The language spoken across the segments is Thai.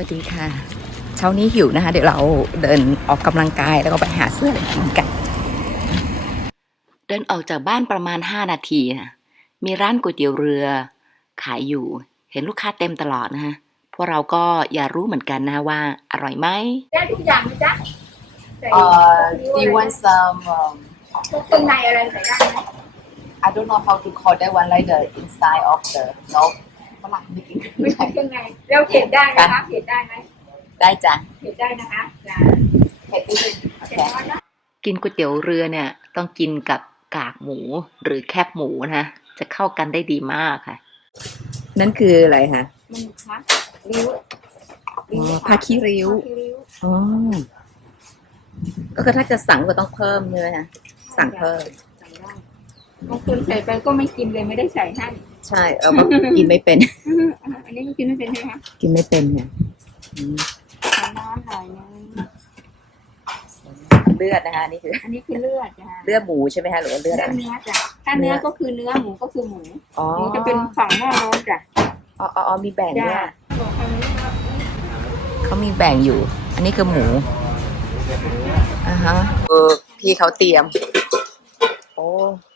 วัสดีค่ะ เช้านี้หิวนะคะ เดี๋ยวเราเดินออกกำลังกายแล้วก็ไปหาเสื้ออะไรกินกัน เดินออกจากบ้านประมาณ5นาทีนะมีร้านก๋วยเตี๋ยวเรือ ขายอยู่ เห็นลูกค้าเต็มตลอดนะฮะพวกเราก็อย่ารู้เหมือนกันนะว่าอร่อยไหมได้ทุกอย่างไหมจ๊ะใส่ Uh, do you want some um, พวกเครื่องในอะไรใส่ได้ไหม I don't know how to call that one like the inside of the no ฝรั่งไม่กินไม่ใช่เครื่องในแล้วเผ็ดได้ไหมคะเผ็ดได้ไหมได้จ้ะเผ็ดได้นะคะจ้ะเผ็ดนิดนึงเผ็ดน้อยนะกินก๋วยเตี๋ยวเรือเนี่ย ต้องกินกับกากหมูหรือแคบหมูนะจะเข้ากันได้ดีมากค่ะ นั่นคืออะไรคะมันคะริ้วอ๋อผ้าขี้ริ้วผ้าขี้ริ้วอ๋อก็คือถ้าจะสั่งก็ต้องเพิ่มใช่ไหมคะสั่งเพิ่มใส่ได้บางคนใส่ไปก็ไม่กินเลยไม่ได้ใส่ให้ ใช่เราก็กินไม่เป็นอันนี้ก็กินไม่เป็นใช่ไหมคะกินไม่เป็นเนี่ยอืมใส่น้ำหน่อยนึงเลือดนะคะนี่คืออันนี้คือเลือดจ้ะเลือดหมูใช่ไหมคะหรือว่าเลืเลืออดดอะไรเนื้อจ้ะถ้าเนื้อก็คือเนื้อหมูก็คือหมูอ๋อหมูจะเป็นฝั่งหม้อร้อนจ้ะอ๋ออ๋ออ๋อมีแบ่งจ้ะด้วยบอกเขาเลยว่าเขามีแบ่งอยู่ อันนี้คือหมูอ่าฮะเออพี่เขาเตรียม โอ้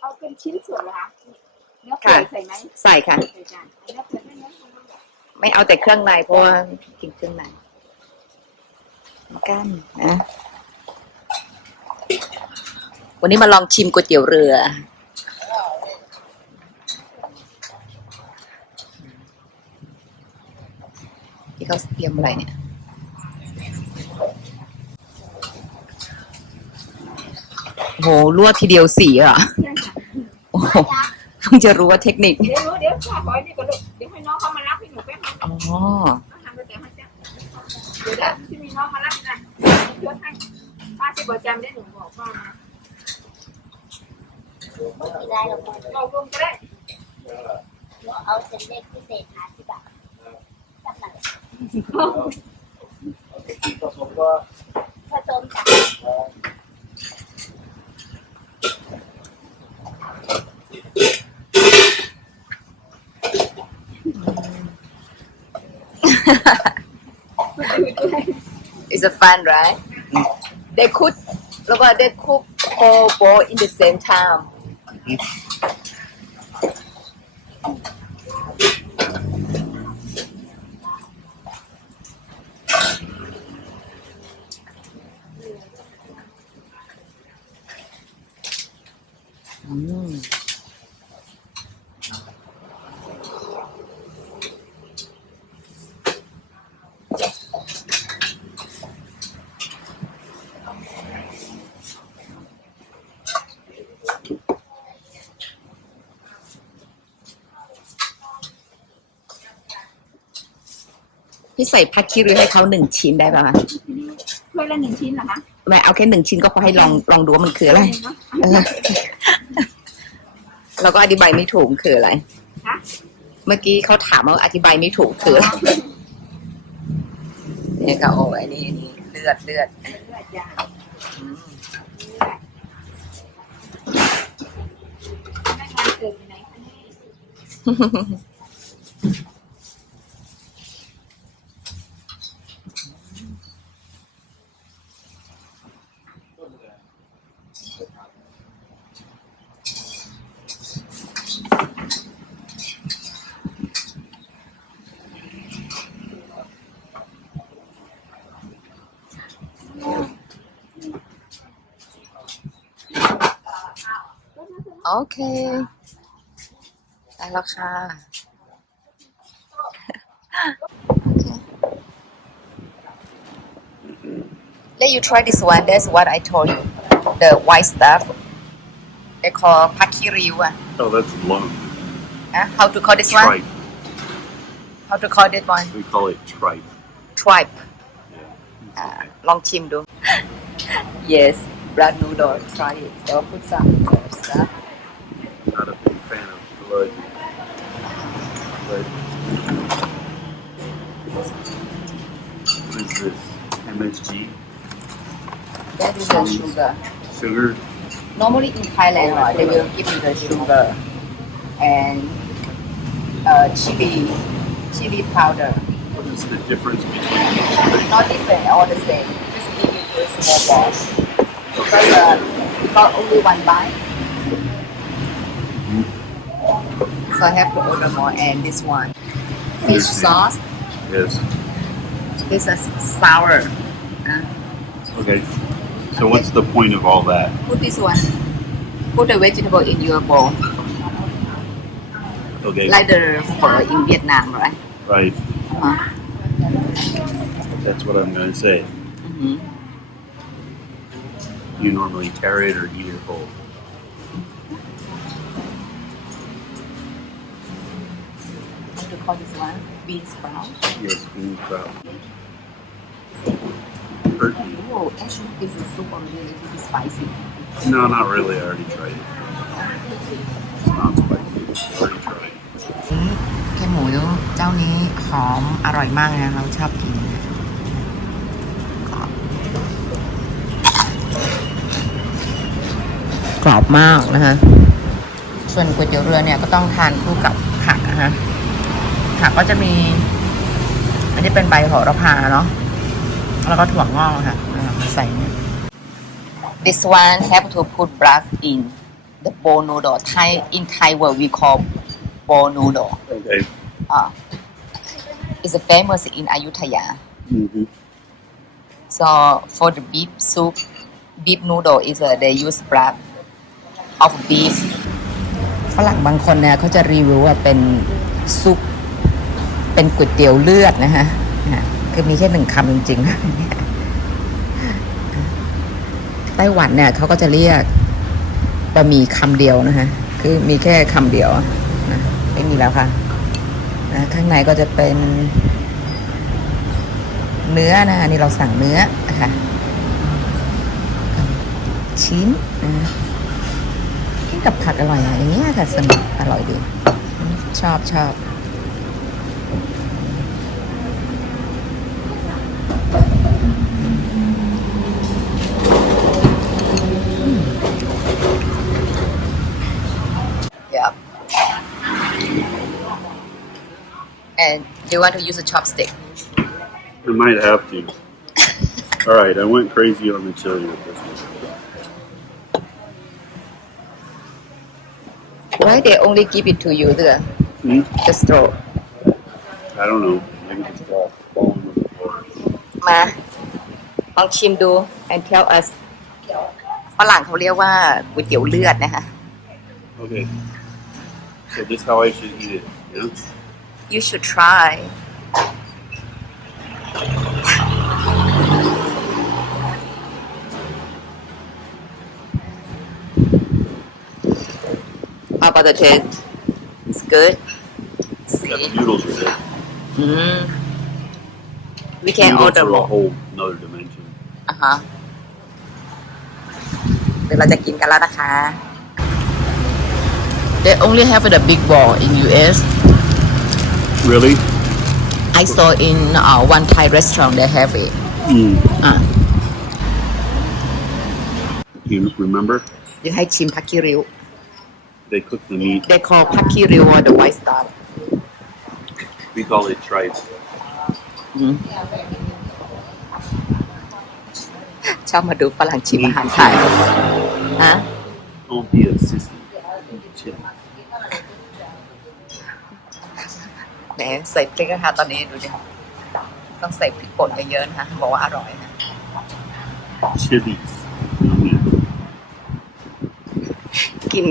เอาเป็นชิ้นส่วนเหรอคะ เนื้อเปื่อยใส่ไหมใส่ค่ะ ใส่จ้ะเนื้อเปื่อยไม่เนื้อหมูไม่เอาแต่เครื่องในเพราะว่ากินเครื่องในกันนะ วันนี้มาลองชิมก๋วยเตี๋ยวเรือ ที่เขาเตรียมอะไรเนี่ยโหลวดทีเดียวสีเหรอใช่ค่ะ โอ้โห เพิ่งจะรู้ว่าเทคนิค เดี๋ยวรู้เดี๋ยวข้าขอนี่ก็ลูกเดี๋ยวให้น้องเขามารับให้หนูแป๊บนึงอ๋อ ต้องทำไปแต่ให้จ้ะเดี๋ยวเดี๋ยวที่มีน้องมารับนะเดี๋ยวให้ป้าสิบอกจำได้หนูบอกป้านะไม่ได้หรอกเรารวมก็ได้เอาเส้นเล็กพิเศษหาที่แบบจำหน่ายผสมจาก it's a fun right they cook แล้วก็ they cook whole bowl in the same time อืม พี่ใส่ผักคีริ้วให้เขาหนึ่งชิ้นได้ป่ะคะถ้วยละหนึ่งชิ้นเหรอคะไม่เอาแค่หนึ่งชิ้นก็พอให้ลองลองดูว่ามันคืออะไรเนาะเออเราก็อธิบายไม่ถูกคืออะไร คะเมื่อกี้เขาถามว่าอธิบายไม่ถูกคืออะไรเนี่ยค่ะโอ้ยนี่นี่เลือดเลือดเลือดจ้ะอืมแม่งานเกิดอยู่ไหนคะเนี่ย โอเคได้แล้วค่ะ Let you try this one. That's what I told you. The white stuff. They call pakiriu. Oh, that's loan. Uh, how to call this one? Tripe. How to call this one? We call it tripe. Tripe. Yeah. อ่าลองชิมดู yes blood noodle try it so put some stuff Not a big But what is this? MSG? that is the sugar Sugar? normally in Thailand right, they will give you the sugar and uh, chili chili powder What's the difference between three? not different all the same just give you the small balls because uh, got only one bite so I have to order more and this one fish Yes, sauce Yes. this is sour uh, Okay. So what's the point of all that? put this one put the vegetable in your bowl Okay. like the phở in Vietnam right Right. uh-huh. That's what I'm gonna say. Mhm. You normally tear it or eat it whole. Call this one bean sprout Yes, bean sprout. Hurt me. oh actually this is super really really spicy No, not really. I already tried it. It's not spicy. I already tried. แค่หมูเจ้านี้หอมอร่อยมากนะเราชอบกินกรอบกรอบมากนะคะ ส่วนก๋วยเตี๋ยวเรือเนี่ยก็ต้องทานคู่กับผักนะคะ ผักก็จะมี อันนี้เป็นใบโหระพาเนาะแล้วก็ถั่วงอกค่ะอ่ามาใส่เนี่ย This one have to put broth in the bowl noodle Thai in Thai word we call bowl noodle Okay. uh, is famous in Ayutthaya. Mm-hmm. So for the beef soup, beef noodle is uh, they use blood of beef. ฝรั่งบางคนเนี่ยเขาจะรีวิวว่าเป็นซุป เป็นก๋วยเตี๋ยวเลือดนะฮะคือมีแค่หนึ่งคำจริงๆไต้หวันเนี่ยเขาก็จะเรียกบะหมี่คำเดียวนะฮะคือมีแค่คำเดียวนะไม่มีแล้วค่ะนะข้างในก็จะเป็นเนื้อนะอันนี่เราสั่งเนื้อนะคะชิ้นนะกินกับผักอร่อยอะอย่างเงี้ยค่ะสนุกอร่อยดี ชอบชอบ you want to use a chopstick? I might have to. All right, I went crazy on the chili with this one. Why they only give it to you the Hmm? the straw? I don't know. Maybe it's all falling on the floor. มาลองชิมดู and tell us ฝรั่งเขาเรียกว่าก๋วยเตี๋ยวเลือดนะคะ Okay. So this how I should eat it. Yeah. you should try How about the taste? It's good. Yeah, the See? noodles are good. Mm. We can noodles order are a more. whole another dimension. อ่ะฮะเดี๋ยวเราจะกินกันแล้วนะคะ They only have the big ball in US Really? I saw in uh, one Thai restaurant they have it Mm. อ่ะ You remember? เดี๋ยวให้ชิมพักคิริว They cook the meat. They call พักคิริว or the white star We call it tripe. อืมชอบมาดูฝรั่งชิมอาหารไทยฮะ Don't be a sissy. แหมใส่พริกนะคะตอนนี้ดูดิค่ะต้องใส่พริกป่นเยอะๆนะคะบอกว่าอร่อยนะ Chilies. Yummy. กิน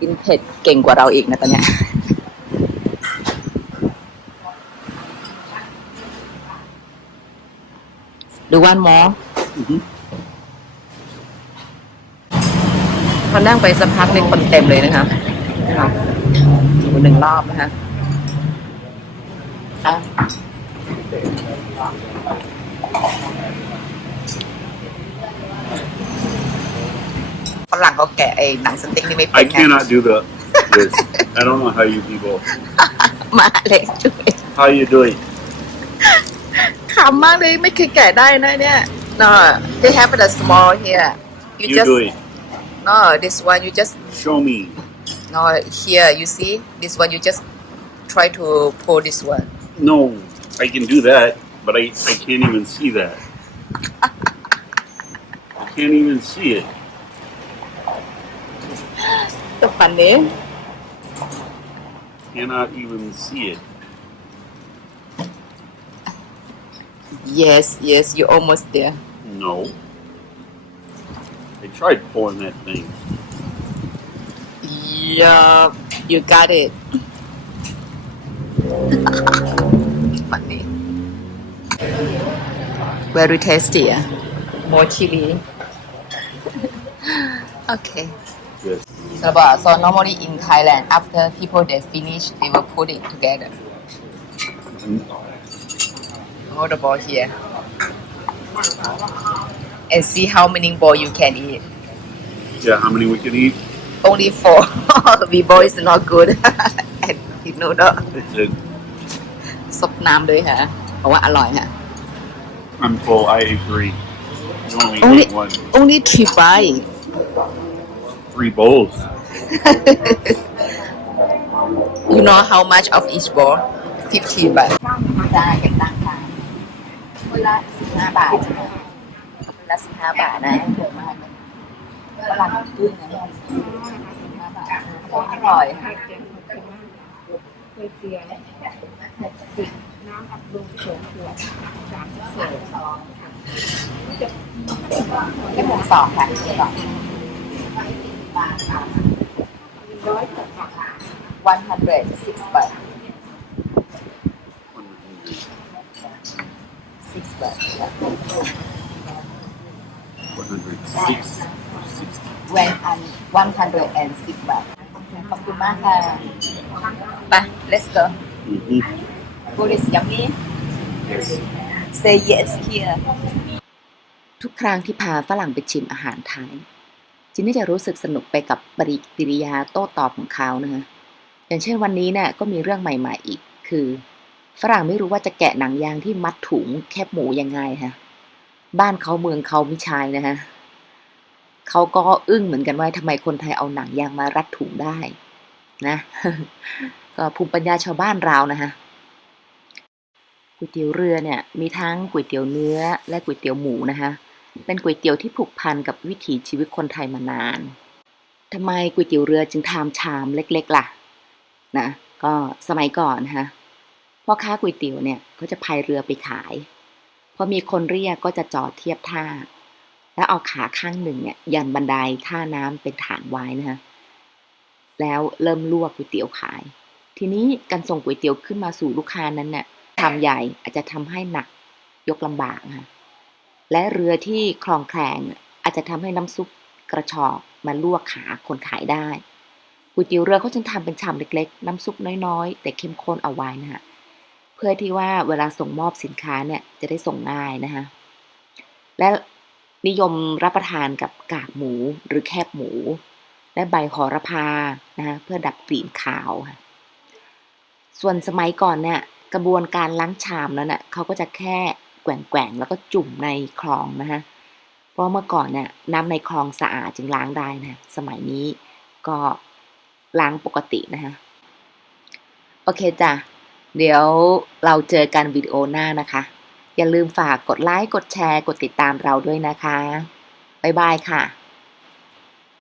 กินเผ็ดเก่งกว่าเราอีกนะตอนเนี้ยดูวันหมอ Mhm. พอนั่งไปสักพักนี่คนเต็มเลยนะคะนะคะอยู่หนึ่งรอบนะคะ อ่ะฝรั่งเขาแกะไอ้หนังสติ๊กนี่ไม่เป็ I นไง cannot do the this. I don't know how you people. มาเลยช่วย How you doing? ขำมากเลยไม่เคยแกะได้นะเนี่ย no they have the small here you You just doing? no this one you just Show me. no here you see this one you just try to pull this one no. I can do that, but I, I can't even see that. I can't even see it. so funny Cannot even see it. yes yes you're almost there No. I tried pulling that thing. yeah you got it funny very tasty ah. more chili okay Yes. So, but- so normally in Thailand, after people they finish, they will put it together. Hold the ball here. And see how many ball you can eat. Yeah, how many we can eat? Only four. we ball is not good. and you know that. That's it. ซดน้ำด้วยค่ะ เพราะว่าอร่อยค่ะ I'm full. I ate three. You only Only- ate one. only three bite Three bowls. you know how much of each ball 15 บาทจ้าเก็บตังค์ค่ะคนละ15 บาทใช่ไหมคนละ15 บาทนะถูกมากเลยฝรั่งด้วยนะ15 บาทอร่อยค่ะ เคยเสียหกสิบน้ำอัดลมสองขวดสามสิบสองได้หมูสองค่ะสองร้อยหกบาท one hundred six บาท six บาท One hundred six. Sixty. when and one hundred and six บาทขอบคุณมากค่ะ ไป let's go Mm-hmm. Food is yummy Yes. say yes here ทุกครั้งที่พาฝรั่งไปชิมอาหารไทยจินนี่จะรู้สึกสนุกไปกับปฏิกิริยาโต้ตอบของเขานะคะอย่างเช่นวันนี้เนี่ยก็มีเรื่องใหม่ๆอีก คือ ฝรั่งไม่รู้ว่าจะแกะหนังยางที่มัดถุงแคบหมูยังไงฮะบ้านเขาเมืองเขาไม่ใช่นะฮะเขาก็อึ้งเหมือนกันว่าทำไมคนไทยเอาหนังยางมารัดถุงได้ นะ ก็ภูมิปัญญาชาวบ้านเรานะฮะก๋วยเตี๋ยวเรือเนี่ยมีทั้งก๋วยเตี๋ยวเนื้อและก๋วยเตี๋ยวหมูนะคะเป็นก๋วยเตี๋ยวที่ผูกพันกับวิถีชีวิตคนไทยมานานทำไมก๋วยเตี๋ยวเรือจึงทำชามเล็กๆล่ะนะก็สมัยก่อนนะคะพ่อค้าก๋วยเตี๋ยวเนี่ยก็จะพายเรือไปขายพอมีคนเรียกก็จะจอดเทียบท่า แล้วเอาขาข้างหนึ่งเนี่ยยันบันไดท่าน้ำเป็นฐานไว้นะคะแล้วเริ่มลวกก๋วยเตี๋ยวขาย ทีนี้การส่งก๋วยเตี๋ยวขึ้นมาสู่ลูกค้านั้นเนี่ยทำใหญ่อาจจะทำให้หนักยกลำบากนะคะและเรือที่คลองแคลงอาจจะทำให้น้ำซุปกระชอกมาลวกขาคนขายได้ก๋วยเตี๋ยวเรือเขาจึงทำเป็นชามเล็กๆ น้ำซุปน้อยๆ แต่เข้มข้นเอาไว้นะคะเพื่อที่ว่าเวลาส่งมอบสินค้าเนี่ยจะได้ส่งง่ายนะคะและนิยมรับประทานกับกากหมูหรือแคบหมู และใบโหระพานะคะเพื่อดับกลิ่นคาวค่ะ ส่วนสมัยก่อนเนี่ยกระบวนการล้างชามนั้นน่ะเขาก็จะแค่แกว่งๆแล้วก็จุ่มในคลองนะคะเพราะเมื่อก่อนเนี่ยน้ำในคลองสะอาดจึงล้างได้นะสมัยนี้ก็ล้างปกตินะคะโอเคจ้ะเดี๋ยวเราเจอกันวิดีโอหน้านะคะ อย่าลืมฝากกดไลค์กดแชร์ กดติดตามเราด้วยนะคะ บ๊ายบายค่ะ